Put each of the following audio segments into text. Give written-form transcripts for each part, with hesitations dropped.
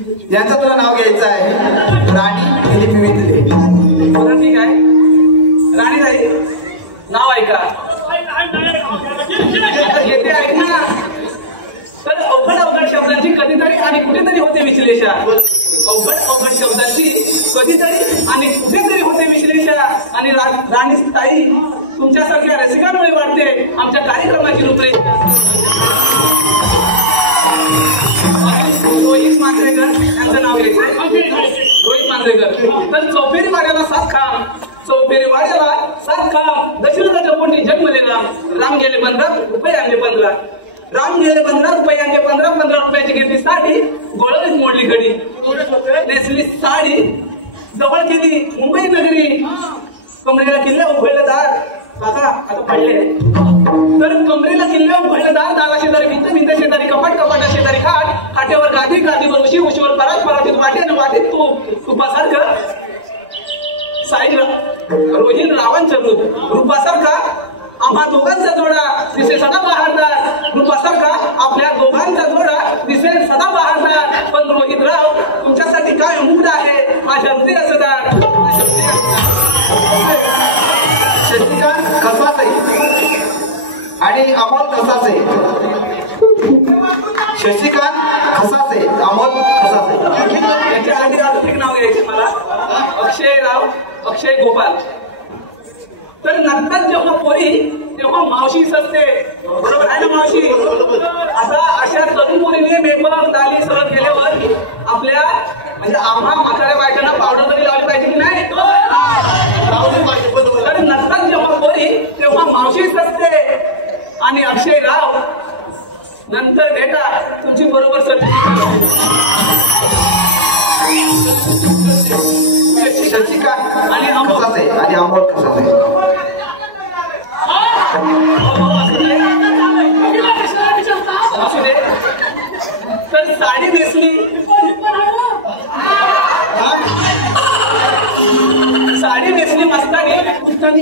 यांचं तुला नाव घ्यायचं आहे राणी दिलीप विंदले. बरं ठीक आहे. राणी ताई नाव ऐका. येते ऐक ना. तर अवघड अवघड शब्दांची कधीतरी आणि कुठेतरी होते विश्लेषण. अवघड अवघड शब्दांची कधीतरी आणि कुठेतरी होते विश्लेषण. आणि राणी ताई तुमच्यासारख्या रसिकांमुळे वाटते आमच्या कार्यक्रमाची रूपरेषा. रोहित मांजरेकर यांचं नाव घ्यायचंय. रोहित मांजरेकर. तर चौफेरी वाड्याला 7 खांब, चौफेरी वाड्याला 7 खांब, दशरथाच्या पोटी जन्मलेला. राम गेले 15 रुपये आणले 15. राम गेले 15 रुपये आणले 15 रुपयाची घेतली साडी, गोळवलीत मोडली घडी. नेसली साडी जवळ केली मुंबई नगरी. कमरेला किल्ल्या उघडलं दार. काका आता पडले. तर कमरेला किल्ल्या उघडलं दार. दारा शेजारी भिंत, भिंत शेजारी कपाट, कपाटा शेजारी खाट, खाट्यावर गादी, गादीवर उशी, उशीवर परात, परातीत वाटी आणि वाटीत तूप, तुपासारखं साई रोहिल रावांचं रूप. रूपासारखा आम्हा दोघांचा जोडा दिसे सदा बहारदार. रूपासारखा आपल्या दोघांचा जोडा दिसे सदा बहारदार. पण रोहितराव तुमच्यासाठी काय मूड आहे माझ्या हृदयासदार. शशिकांत खसासे आणि अमोल खसासे. शशिकांत खसासे, अमोल खसासे. यांच्यासाठी अजून नाव घ्यायचे मला. अक्षय गोपाल. तर नंतर जेव्हा पोरी तेव्हा मावशी सजते. बरोबर आहे ना मावशी. आता अशा तरुण पोरीने मेकअप दाली सगळं केल्यावर आपल्या म्हणजे आम्हा म्हाताऱ्या बायकांना पावडर तरी लावली पाहिजे की नाही. तर नंतर जेव्हा पोरी तेव्हा मावशी सजते. आणि अक्षयराव नंतर बेटा तुमची बरोबर शशिकांत आणि खसासे आणि अमोल खसासे. तर साडी नेसली, साडी नेसली मस्तानी.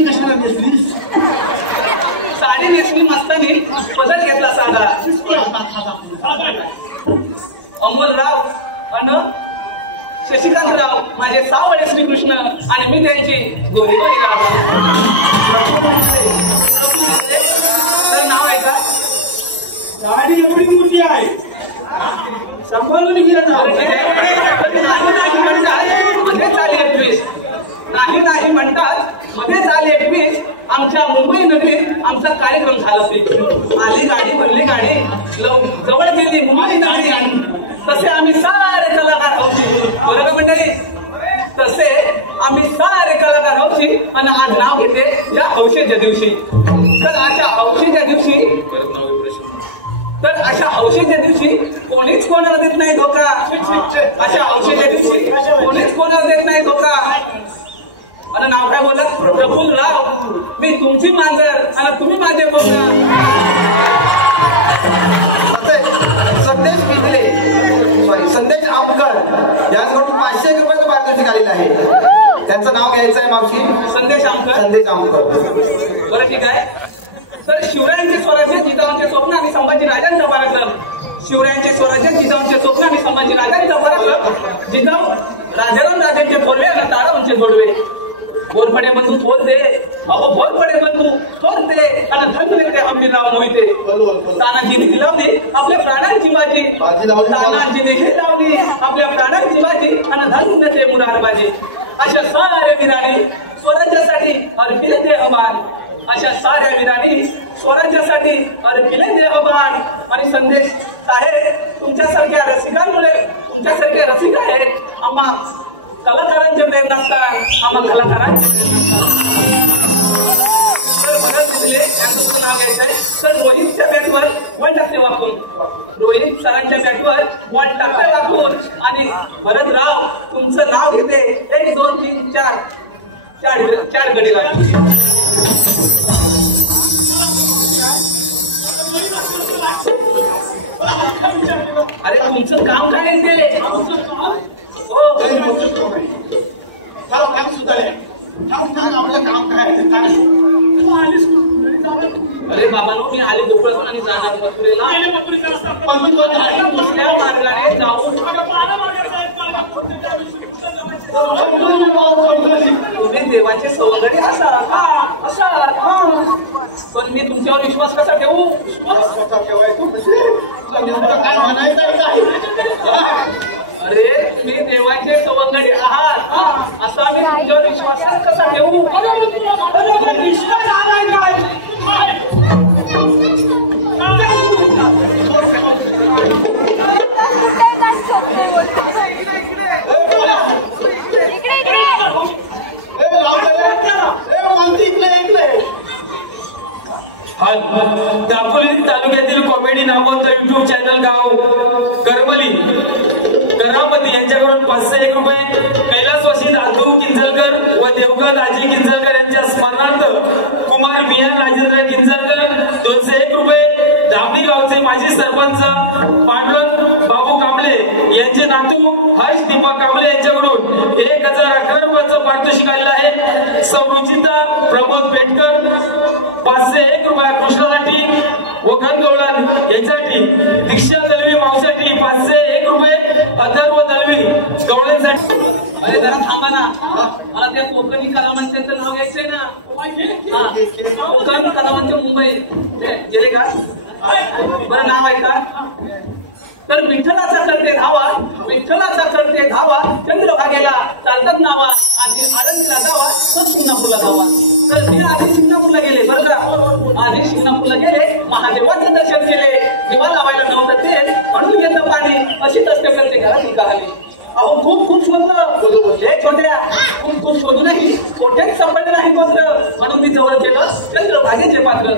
कशाला नेसली? साडी नेसली मस्तानी, बदल घेतला साधा. अमोलराव आणि शशिकांतराव माझे सावळे श्रीकृष्ण आणि मी त्यांची गोरी गोरी राव. तर नाव आहे का? गाडी एवढी मोठी आहे सांभाळून मध्येच आले 21. नाही म्हणतात मध्येच आले 21. आमच्या मुंबई नगरीत आमचा कार्यक्रम झाला. आली गाडी, भरली गाडी, जवळ गेली मुंबई नगरी. तसे आम्ही सारे कलाकार आहोत. बरोबर मंडळी. तसे आम्ही सारे कलाकार आहोत. आणि आज नाव घेते या हौशेच्या दिवशी. तर अशा हौशेच्या दिवशी कोणीच कोणाला देत नाही धोका. अशा हौशेच्या दिवशी कोणीच कोणाला देत नाही धोका. आणि नाव काय बोलत? प्रफुल्लराव. मी तुमची मांजर आणि तुम्ही माझे बोका. संदेश विंदले, संदेश आमकर यांच्याकडून 500 रुपयाचं पारितोषिक आलेलं आहे. त्यांचं नाव घ्यायचं आहे मावशी. संदेश आमकर. बरं ठीक आहे. तर शिवरायांचे स्वराज्य जिजाऊंचे स्वप्न आणि संभाजीराजांचा पराक्रम. शिवरायांचे स्वराज्य जिजाऊंचे स्वप्न आणि संभाजीराजांचा पराक्रम. जिजाऊ राजाराम राजांचे थोरवे आणि तारांचे जोडवे. बोरफडे बंधू थोरते, अहो बोरफडे बंधू थोरते आणि धन्य ते अंबिराव मोहिते. तानाजीने लावली आपल्या प्राणांची बाजी. तानाजीने हे लावली आपल्या प्राणांची बाजी आणि धन्य ते मुरारबाजी. अशा साऱ्या वीरांनी स्वराज्यासाठी अर्पिले देहबान. अशा साऱ्या वीरांनी स्वराज्यासाठी अर्पिले देहबान. आणि संदेश साहेब तुमच्यासारख्या रसिकांमुळे, तुमच्यासारख्या रसिक आहेत. आम्हा कलाकारांचे प्रेम नसतात. आम्हा कलाकारांचे तर भरत दिसले यांचं नाव घ्यायचं आहे. तर रोहितच्या बॅटवर 1 टाकते वाकून. रोहित सरांच्या बॅटवर 1 टाकते वाकून. आणि भरतराव तुमचं नाव घेते 1 2 3 4 गडी लागली. अरे तुमचं काम काय आहे ते? अरे बाबा नो मी आले गोकुळातून आणि जाणार मथुरेला. दुसऱ्या मार्गाने जाऊन तुम्ही देवाचे सवंगडी असाल असाल पण मी तुमच्यावर विश्वास कसा ठेवू? काय म्हणायचं अरे तुम्ही देवाचे सवंगडी आहात असा मी तुमच्यावर विश्वास कसा ठेवू? विश्वास आलाय काय? दापोली तालुक्यातील कॉमेडी नामवंत युट्यूब चॅनल गाव करमली करामती यांच्याकडून 501 रुपये, कैलासवासी दादू किंजलकर व देवगड राजे किंजलकर यांच्या स्मरणार्थ कुमार मिया राजेंद्र किंजलकर 201 रुपये, धामणी गावचे माजी सरपंच पांडुरंग बाबू कांबळे यांचे नातू हर्ष दीपक कांबळे यांच्याकडून 1011 रुपयाचं पारितोषिक आलेलं आहे. सौरुचिता प्रमोद पेटकर 501 रुपये कृष्णासाठी व घनगौडन यांच्यासाठी, दीक्षा दलवी मावसाठी 501 रुपये, अथर्व दलवी गवळ्यांसाठी. अरे जरा थांबा ना, मला त्या कोकणी कलावंतांचं नाव घ्यायचंय ना. कोकणी कलावंत मुंबई गेले का? बरं नाव आहे का? तर विठ्ठलाचा करते धावा, विठ्ठलाचा करते धावा, चंद्रभागेला चालतात नावा, आधी आळंदीला जावा तर शिंगणापूरला जावा. तर मी आधी शिंगणापूरला गेले बरं का, आधी शिंगणापूरला गेले, महादेवाचं दर्शन केले, दिवा लावायला नव्हतं तेल म्हणून येतं पाणी, अशी कष्ट करते घरात निघाली. अहो खूप शोधलं, छोट्या खूप शोधू नाही, कोठेच सापडलं नाही पत्र, म्हणून मी जवळ केलं चंद्रभागेचे पात्र.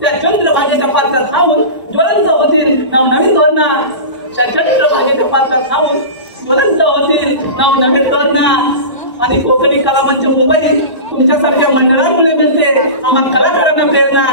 त्या चंद्रभागेच्या पात्रात खाऊन ज्वलंत होतील नवनवीन धोरणा, त्या चंद्रभागेच्या पात्रात खाऊन ज्वलंत होतील नवनवीन धोरणा. आणि कोकणी कलामंच मुंबई तुमच्यासारख्या मंडळांमुळे मिळते आम्हा कलाकारांना प्रेरणा.